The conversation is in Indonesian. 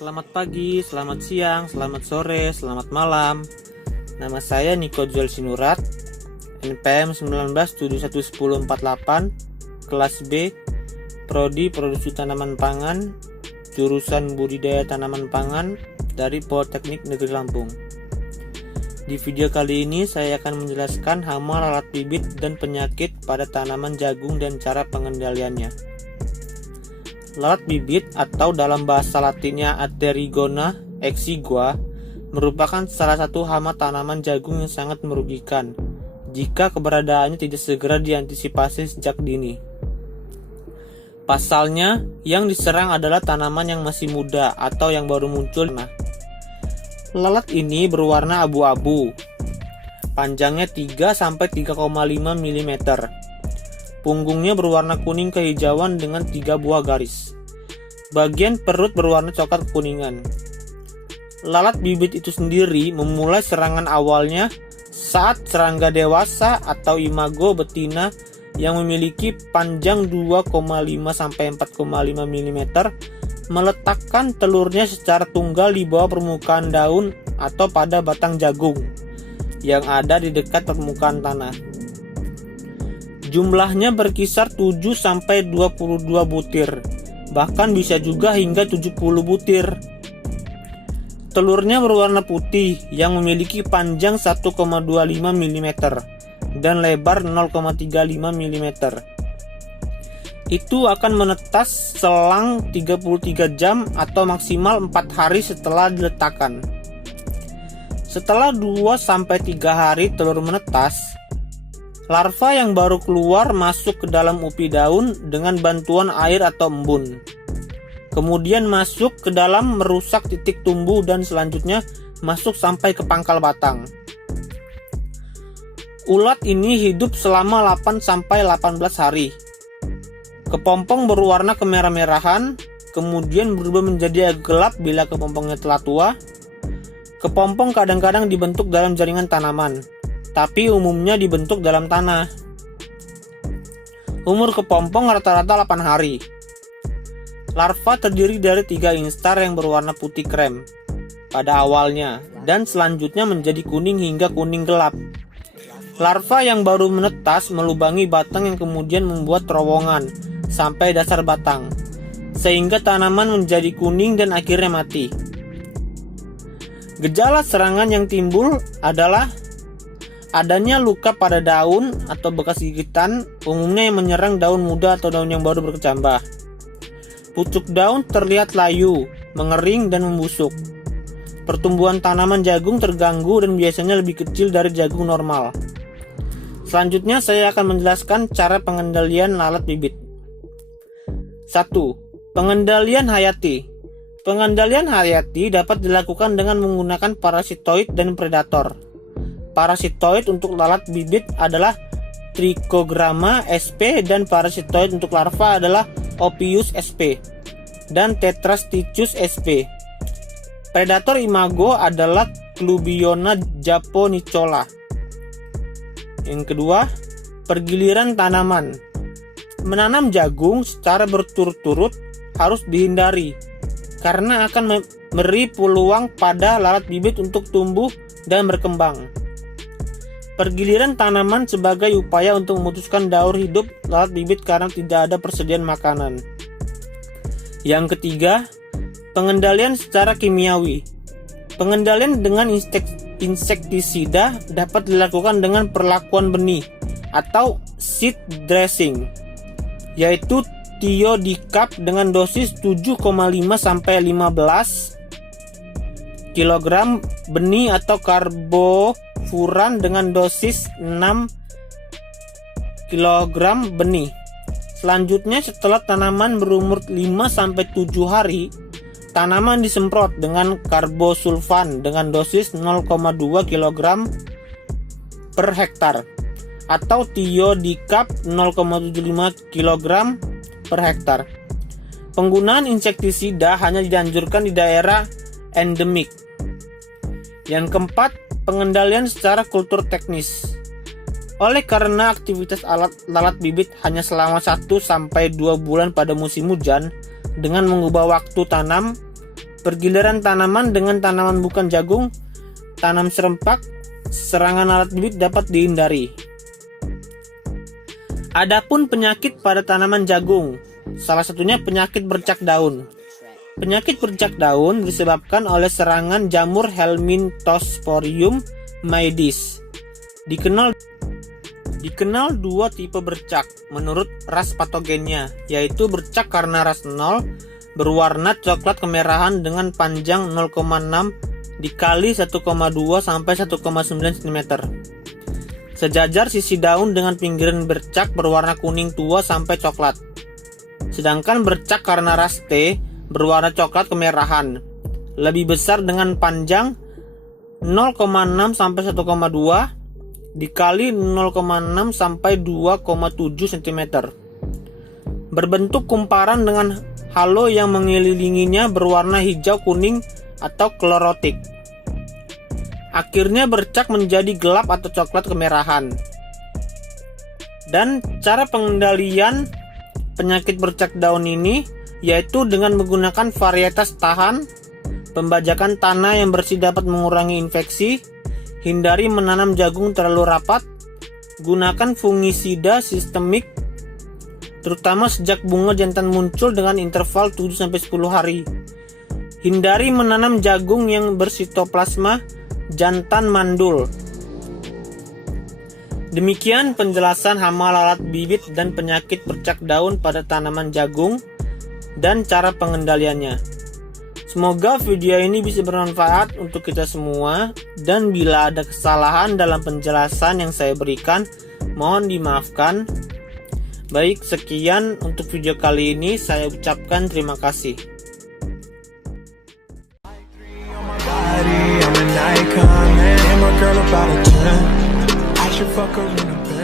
Selamat pagi, selamat siang, selamat sore, selamat malam. Nama saya Niko Joel Sinurat, NPM 19711048, kelas B, Prodi Produksi Tanaman Pangan, jurusan Budidaya Tanaman Pangan dari Politeknik Negeri Lampung. Di video kali ini saya akan menjelaskan hama, lalat bibit, dan penyakit pada tanaman jagung dan cara pengendaliannya. Lalat bibit atau dalam bahasa latinnya Aterigona exigua merupakan salah satu hama tanaman jagung yang sangat merugikan jika keberadaannya tidak segera diantisipasi sejak dini. Pasalnya, yang diserang adalah tanaman yang masih muda atau yang baru muncul. Lalat ini berwarna abu-abu, panjangnya 3-3,5 mm. Punggungnya berwarna kuning kehijauan dengan 3 buah garis. Bagian perut berwarna coklat kekuningan. Lalat bibit itu sendiri memulai serangan awalnya saat serangga dewasa atau imago betina yang memiliki panjang 2,5-4,5 mm meletakkan telurnya secara tunggal di bawah permukaan daun atau pada batang jagung yang ada di dekat permukaan tanah. Jumlahnya berkisar 7-22 butir, bahkan bisa juga hingga 70 butir. Telurnya berwarna putih yang memiliki panjang 1,25 mm dan lebar 0,35 mm. Itu akan menetas selang 33 jam atau maksimal 4 hari setelah diletakkan. Setelah 2-3 hari telur menetas, larva yang baru keluar masuk ke dalam upi daun dengan bantuan air atau embun. Kemudian masuk ke dalam merusak titik tumbuh dan selanjutnya masuk sampai ke pangkal batang. Ulat ini hidup selama 8-18 hari. Kepompong berwarna kemerah-merahan, kemudian berubah menjadi agak gelap bila kepompongnya telah tua. Kepompong kadang-kadang dibentuk dalam jaringan tanaman, tapi umumnya dibentuk dalam tanah. Umur kepompong rata-rata 8 hari. Larva terdiri dari 3 instar yang berwarna putih krem pada awalnya dan selanjutnya menjadi kuning hingga kuning gelap. Larva yang baru menetas melubangi batang yang kemudian membuat terowongan sampai dasar batang, sehingga tanaman menjadi kuning dan akhirnya mati. Gejala serangan yang timbul adalah adanya luka pada daun atau bekas gigitan, umumnya yang menyerang daun muda atau daun yang baru berkecambah. Pucuk daun terlihat layu, mengering, dan membusuk. Pertumbuhan tanaman jagung terganggu dan biasanya lebih kecil dari jagung normal. Selanjutnya saya akan menjelaskan cara pengendalian lalat bibit. 1. Pengendalian hayati. Pengendalian hayati dapat dilakukan dengan menggunakan parasitoid dan predator. Parasitoid untuk lalat bibit adalah Trichogramma sp dan parasitoid untuk larva adalah Ophius sp dan Tetrastitius sp. Predator imago adalah Clubiona japonicola. Yang kedua, pergiliran tanaman. Menanam jagung secara berturut-turut harus dihindari karena akan memberi peluang pada lalat bibit untuk tumbuh dan berkembang. Pergiliran tanaman sebagai upaya untuk memutuskan daur hidup lalat bibit karena tidak ada persediaan makanan. Yang ketiga, pengendalian secara kimiawi. Pengendalian dengan insektisida dapat dilakukan dengan perlakuan benih atau seed dressing, yaitu thiodicap dengan dosis 7,5-15 kg benih atau karbofuran dengan dosis 6 kg benih. Selanjutnya, setelah tanaman berumur 5-7 hari, tanaman disemprot dengan karbosulfan dengan dosis 0,2 kg per hektar atau thiodicap 0,75 kg per hektar. Penggunaan insektisida hanya dianjurkan di daerah endemik. Yang keempat, pengendalian secara kultur teknis. Oleh karena aktivitas lalat bibit hanya selama 1-2 bulan pada musim hujan, dengan mengubah waktu tanam, pergiliran tanaman dengan tanaman bukan jagung, tanam serempak, serangan lalat bibit dapat dihindari. Adapun penyakit pada tanaman jagung, salah satunya penyakit bercak daun. Penyakit bercak daun disebabkan oleh serangan jamur Helminthosporium maedis. Dikenal dua tipe bercak menurut ras patogennya, yaitu bercak karena ras 0 berwarna coklat kemerahan dengan panjang 0,6 dikali 1,2 sampai 1,9 cm. Sejajar sisi daun dengan pinggiran bercak berwarna kuning tua sampai coklat. Sedangkan bercak karena ras T berwarna coklat kemerahan, lebih besar dengan panjang 0,6 sampai 1,2 dikali 0,6 sampai 2,7 cm. Berbentuk kumparan dengan halo yang mengelilinginya berwarna hijau kuning atau klorotik. Akhirnya bercak menjadi gelap atau coklat kemerahan. Dan cara pengendalian penyakit bercak daun ini yaitu dengan menggunakan varietas tahan, pembajakan tanah yang bersih dapat mengurangi infeksi, hindari menanam jagung terlalu rapat, gunakan fungisida sistemik terutama sejak bunga jantan muncul dengan interval 7-10 hari. Hindari menanam jagung yang bersitoplasma jantan mandul. Demikian penjelasan hama lalat bibit dan penyakit bercak daun pada tanaman jagung dan cara pengendaliannya. Semoga video ini bisa bermanfaat untuk kita semua, dan bila ada kesalahan dalam penjelasan yang saya berikan, mohon dimaafkan. Baik, sekian untuk video kali ini. Saya ucapkan terima kasih. I'm an icon, man. And my girl about a 10. I should fuck her in a bed.